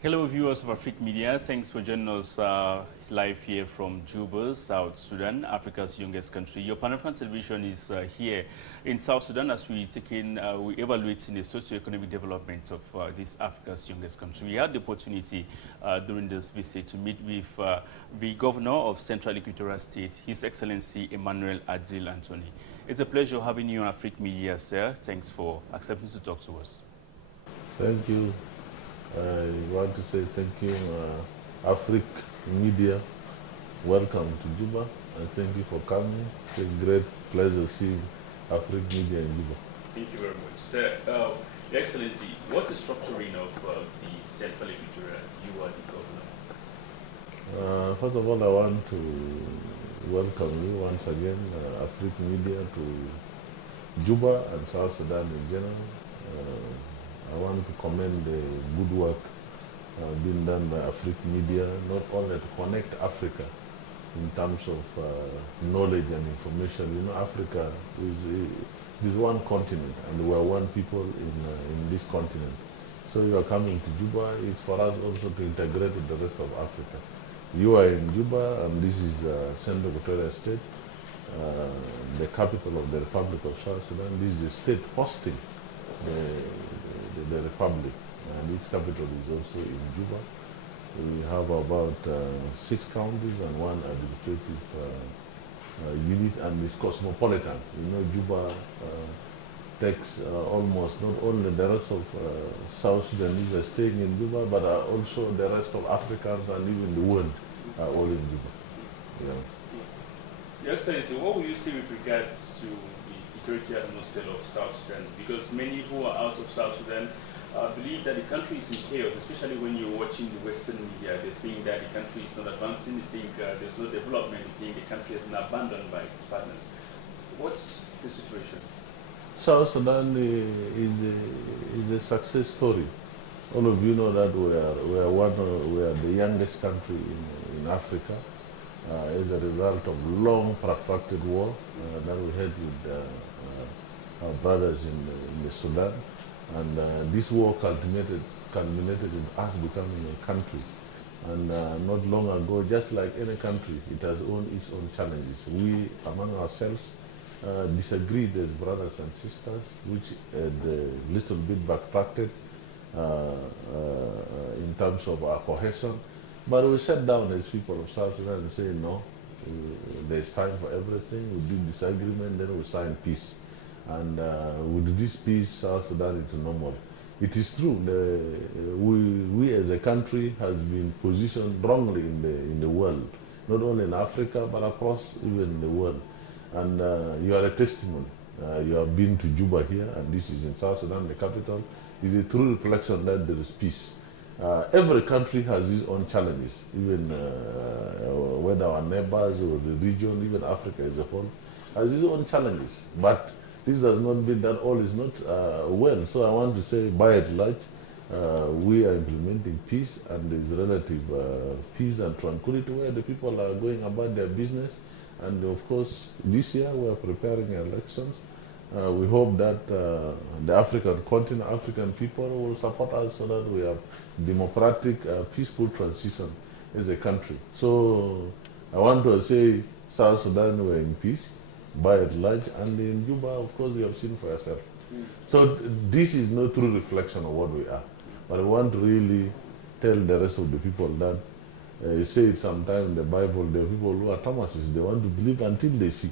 Hello viewers of AFRIQUE Media, thanks for joining us live here from Juba, South Sudan, Africa's youngest country. Your Pan-African television is here in South Sudan as we evaluating the socio-economic development of this Africa's youngest country. We had the opportunity during this visit to meet with the governor of Central Equatorial State, His Excellency Emmanuel ADIL Anthony. It's a pleasure having you on AFRIQUE Media, sir. Thanks for accepting to talk to us. Thank you. I want to say thank you, AFRIQUE Media. Welcome to Juba, and thank you for coming. It's a great pleasure seeing AFRIQUE Media in Juba. Thank you very much. Sir, Your Excellency, what is structuring of the Central Equatorial? You are the governor. First of all, I want to welcome you once again, AFRIQUE Media, to Juba and South Sudan in general. I want to commend the good work being done by AFRIQUE Media, not only to connect Africa in terms of knowledge and information. You know, Africa is one continent, and we are one people in this continent. So you are coming to Juba is for us also to integrate with the rest of Africa. You are in Juba, and this is Central Equatorial State, the capital of the Republic of South Sudan. This is the state hosting the Republic, and its capital is also in Juba. We have about 6 counties and 1 administrative unit, and it's cosmopolitan. You know, Juba takes almost not only the rest of South Sudanese are staying in Juba, but also the rest of Africans and even the world are all in Juba. Yeah. Your Excellency, what will you say with regards to the security atmosphere of South Sudan? Because many who are out of South Sudan believe that the country is in chaos, especially when you're watching the Western media. They think that the country is not advancing, they think there's no development, they think the country has been abandoned by its partners. What's the situation? South Sudan is a success story. All of you know that we are the youngest country in Africa as a result of long protracted war that we had with our brothers in the Sudan. And this war culminated in us becoming a country. And not long ago, just like any country, it has its own challenges. We, among ourselves, disagreed as brothers and sisters, which had a little bit backtracked in terms of our cohesion. But we sat down as people of South Sudan and said, no, there's time for everything. We did disagreement, then we signed peace. And with this peace, South Sudan is normal. It is true, we as a country has been positioned wrongly in the world, not only in Africa, but across even the world. And you are a testimony. You have been to Juba here, and this is in South Sudan, the capital. It's a true reflection that there is peace. Every country has its own challenges, even whether our neighbors or the region, even Africa as a whole, has its own challenges. But this does not mean that all is not well. So I want to say, by and large, we are implementing peace, and there is relative peace and tranquility where the people are going about their business. And of course, this year we are preparing elections. We hope that the African continent, African people will support us so that we have democratic, peaceful transition as a country. So I want to say South Sudan, we're in peace, by and large, and in Juba, of course, you have seen for yourself. So this is no true reflection of what we are. But I want to really tell the rest of the people that you say it sometimes in the Bible, the people who are Thomases, they want to believe until they see.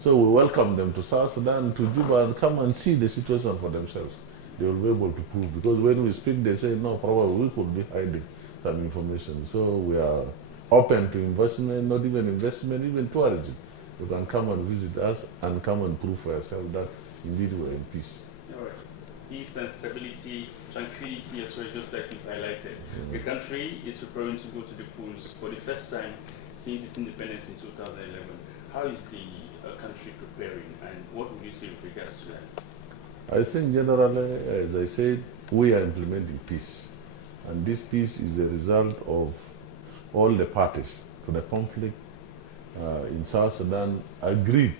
So we welcome them to South Sudan, to Juba, and come and see the situation for themselves. They will be able to prove. Because when we speak, they say, no, probably we could be hiding some information. So we are open to investment, not even investment, even tourism. You can come and visit us and come and prove for yourself that indeed we're in peace. All right. Peace and stability, tranquility as well, just like you've highlighted. The country is preparing to go to the polls for the first time since its independence in 2011. How is the country preparing, and what would you say with regards to that? I think generally, as I said, we are implementing peace. And this peace is a result of all the parties to the conflict in South Sudan agreed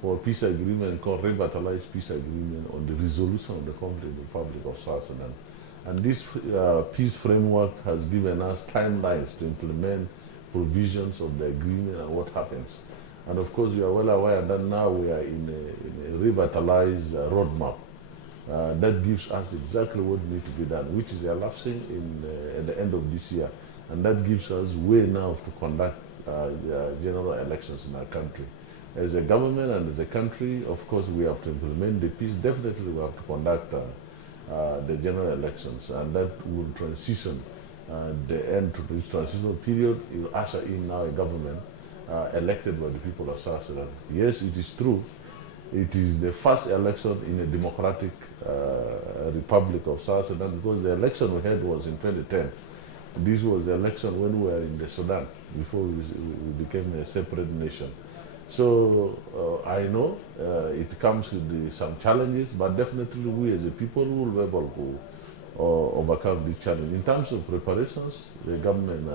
for peace agreement called revitalized peace agreement on the resolution of the conflict in the Republic of South Sudan. And this peace framework has given us timelines to implement provisions of the agreement and what happens. And of course, you are well aware that now we are in a revitalized roadmap that gives us exactly what needs to be done, which is elapsing at the end of this year. And that gives us way now to conduct general elections in our country. As a government and as a country, of course, we have to implement the peace. Definitely, we have to conduct the general elections, and that will transition the end to this transitional period. It will usher in now a government elected by the people of South Sudan. Yes, it is true. It is the first election in a democratic Republic of South Sudan, because the election we had was in 2010. This was the election when we were in the Sudan, before we became a separate nation. So I know it comes with some challenges, but definitely we as a people will be able to overcome this challenge. In terms of preparations, the government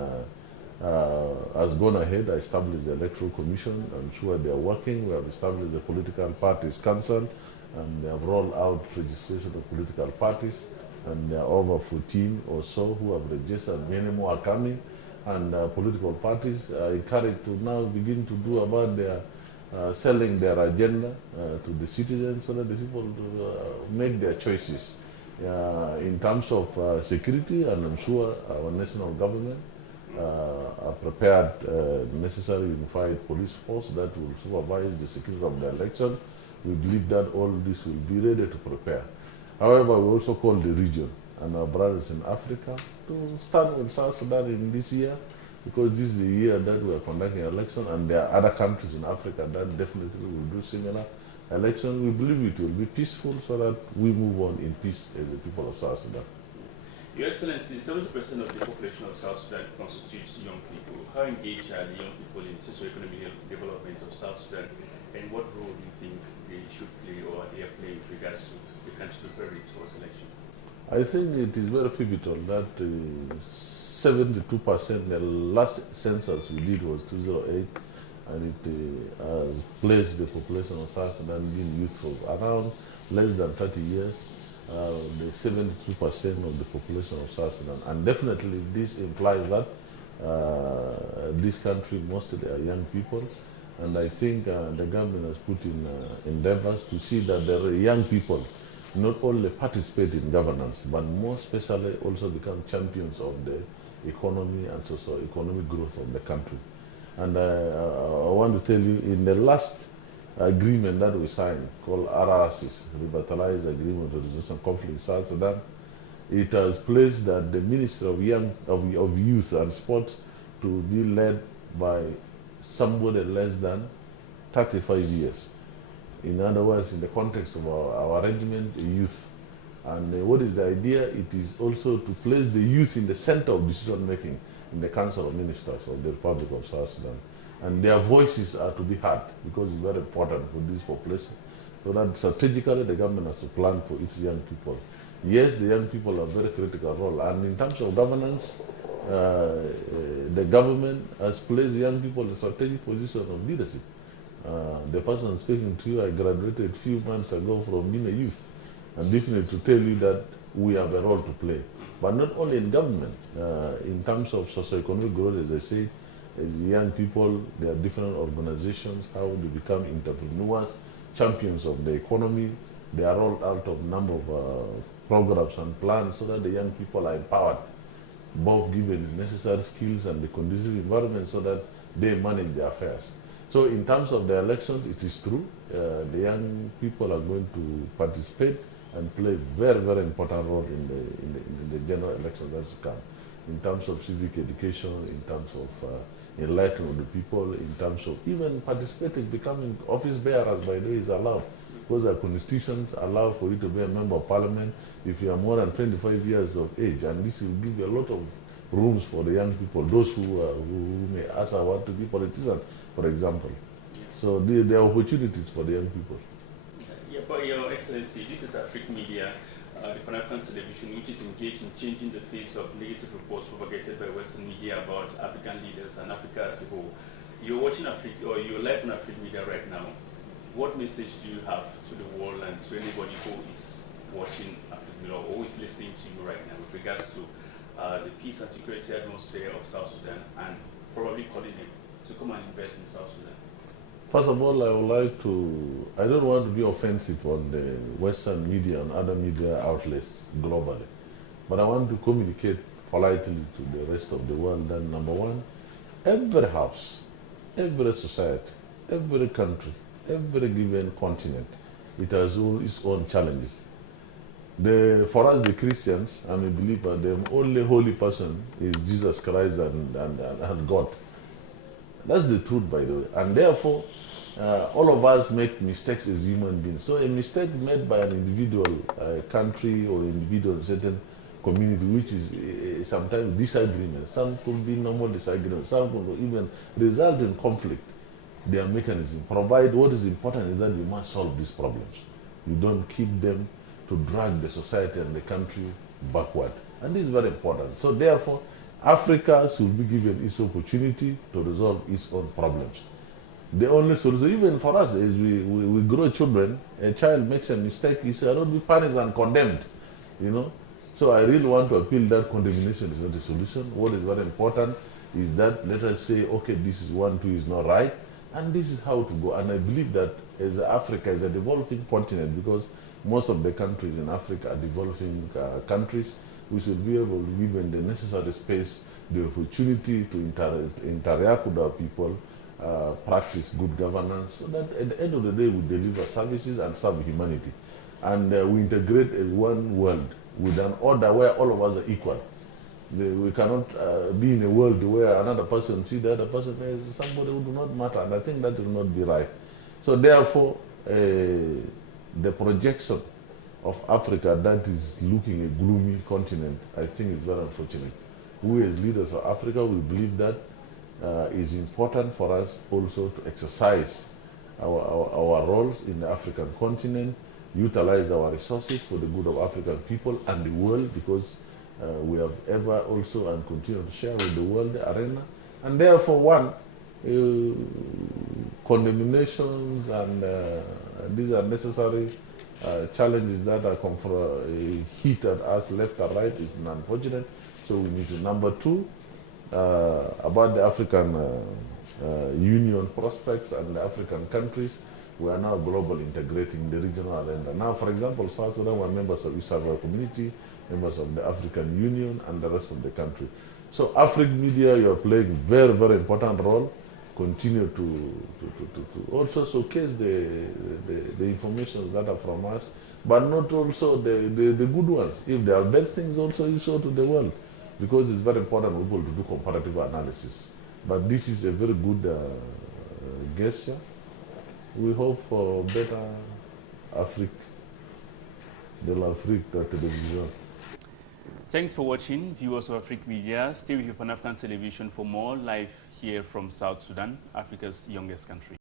has gone ahead, established the Electoral Commission. I'm sure they are working. We have established the Political Parties Council, and they have rolled out registration of political parties, and there are over 14 or so who have registered. Many more are coming, and political parties are encouraged to now begin to do about their selling their agenda to the citizens, so that the people make their choices. In terms of security, and I'm sure our national government are prepared necessary unified police force that will supervise the security of the election. We believe that all this will be ready to prepare. However, we also call the region and our brothers in Africa to stand with South Sudan in this year, because this is the year that we are conducting an election, and there are other countries in Africa that definitely will do similar election. We believe it will be peaceful, so that we move on in peace as the people of South Sudan. Your Excellency, 70% of the population of South Sudan constitutes young people. How engaged are the young people in socio-economic development of South Sudan, and what role do you think they should play or they are playing with regards to the country preparing towards election? I think it is very pivotal that 72%, the last census we did was 2008, and it has placed the population of South Sudan being youthful around less than 30 years. The 72% of the population of South Sudan, and definitely this implies that this country mostly are young people, and I think the government has put in endeavors to see that the young people not only participate in governance, but more especially also become champions of the economy and socio-economic growth of the country. And I want to tell you, in the last agreement that we signed, called RRCs, Revitalized Agreement to Resolution Conflict in South Sudan, it has placed that the Minister of Youth and Sports to be led by somebody less than 35 years. In other words, in the context of our arrangement, youth. And what is the idea? It is also to place the youth in the center of decision making in the Council of Ministers of the Republic of South Sudan. And their voices are to be heard, because it's very important for this population. So that strategically the government has to plan for its young people. Yes, the young people are a very critical role. And in terms of governance, the government has placed young people in a strategic position of leadership. The person speaking to you, I graduated a few months ago from being a youth. And definitely to tell you that we have a role to play. But not only in government, in terms of socio-economic growth, as I say, as young people, there are different organizations, how they become entrepreneurs, champions of the economy. They are rolled out of a number of programs and plans, so that the young people are empowered, both given the necessary skills and the conducive environment, so that they manage their affairs. So in terms of the elections, it is true, the young people are going to participate and play a very, very important role in the general election that's to come. In terms of civic education, in terms of enlightening of the people, in terms of even participating, becoming office bearers, by the way, is allowed. Because our constitutions allow for you to be a member of parliament if you are more than 25 years of age. And this will give you a lot of rooms for the young people, those who may ask about to be politicians, for example. So there are opportunities for the young people. Yeah, but Your Excellency, this is AFRIQUE Media, the Pan-African television, which is engaged in changing the face of negative reports propagated by Western media about African leaders and Africa as a whole. You're watching AFRIQUE, or you're live on AFRIQUE Media right now. What message do you have to the world and to anybody who is watching AFRIQUE or who is listening to you right now with regards to the peace and security atmosphere of South Sudan and probably calling him to come and invest in South Sudan? First of all, I would like to, I don't want to be offensive on the Western media and other media outlets globally, but I want to communicate politely to the rest of the world that number one, every house, every society, every country, every given continent, it has its own challenges. For us, the Christians, I'm a believer, the only holy person is Jesus Christ and God. That's the truth, by the way. And therefore, all of us make mistakes as human beings. So a mistake made by an individual country or individual certain community, which is sometimes disagreement, some could be normal disagreement, some could even result in conflict. There are mechanisms. Provide what is important is that we must solve these problems. You don't keep them to drag the society and the country backward. And this is very important. So therefore, Africa should be given its opportunity to resolve its own problems. The only solution, even for us, is we grow children, a child makes a mistake, he should not be punished and condemned, you know. So I really want to appeal that condemnation is not the solution. What is very important is that let us say, okay, this is 1, 2 is not right, and this is how to go. And I believe that as Africa is a developing continent, because most of the countries in Africa are developing countries, we should be able to give them the necessary space, the opportunity to interact with our people, practice good governance, so that at the end of the day we deliver services and serve humanity. And we integrate as one world with an order where all of us are equal. We cannot be in a world where another person sees the other person as somebody who do not matter, and I think that will not be right. So therefore, the projection of Africa that is looking a gloomy continent, I think is very unfortunate. We as leaders of Africa, we believe that is important for us also to exercise our roles in the African continent, utilize our resources for the good of African people and the world, because we have ever also and continue to share with the world the arena. And therefore, one, condemnations and these are necessary challenges that are hit at us left and right is unfortunate. So we need to. Number two, about the African Union prospects and the African countries, we are now globally integrating the regional agenda. Now, for example, South Sudan, we're members of East Africa Community, members of the African Union, and the rest of the country. So, AFRIQUE media, you are playing very, very important role. Continue to also showcase the information that are from us, but not also the good ones. If there are bad things, also you show to the world, because it's very important for people to do comparative analysis. But this is a very good gesture. We hope for better AFRIQUE, de l'Afrique television. Thanks for watching, viewers of AFRIQUE Media. Stay with your Pan-African Television for more live here from South Sudan, Africa's youngest country.